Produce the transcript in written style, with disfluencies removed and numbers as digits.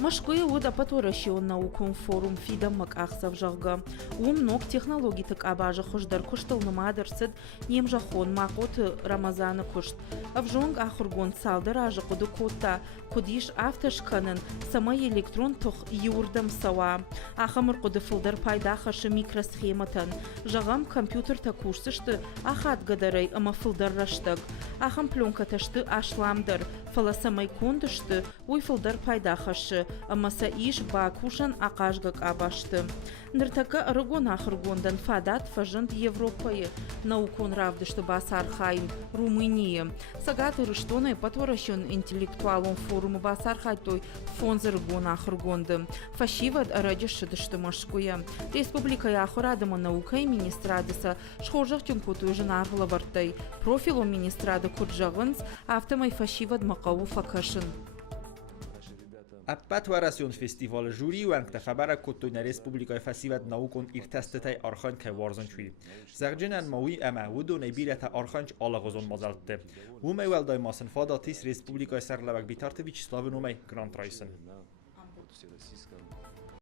Машкуя уд апаторащион наукон форум фидам мак ахсав жагга. Умнок технологитик абажа хождар куштал намадырсыд немжахон макот Рамазана кушт. Авжонг ахургон салдар ажакуду котта кудиш автошканын самай электрон тух юрдам сава. Ахамыр куды фылдар пайдахашы микросхематан. Жагам компьютер такушсышты ахат гадарай ама фылдар раштык. Ахам пленка ташты ашламдар. Фаласамай кондышты уй фылдар пайдахашы. Амаса иш бакушан акажгак абашты. Ныртака рыгон ахыргондан фадат фажент Европае. Наукон равдышты басар хайн Румынии. Сагат рыштоны патворащен интеллектуалон форумы басар хайтой фонзы рыгон ахыргонды. Фашивад радишыдышты машкуя. Республика яхурадыма наука и министрадыса шхожах тюнкуту жынарғылы вартай. Профилу министрады курджағынс автомай фашивад мақау факашын. Аппатварасион фестивал жюри ванкта хабара кутуйна республикай фасиват наукон иртастытай архан кай варзан чуи. Загджинан мауи амауду небирата арханч алагозон мазалтты. Умай валдай масын фадатис республикай сарлавак битарты Вячеславы нумай грант райсын.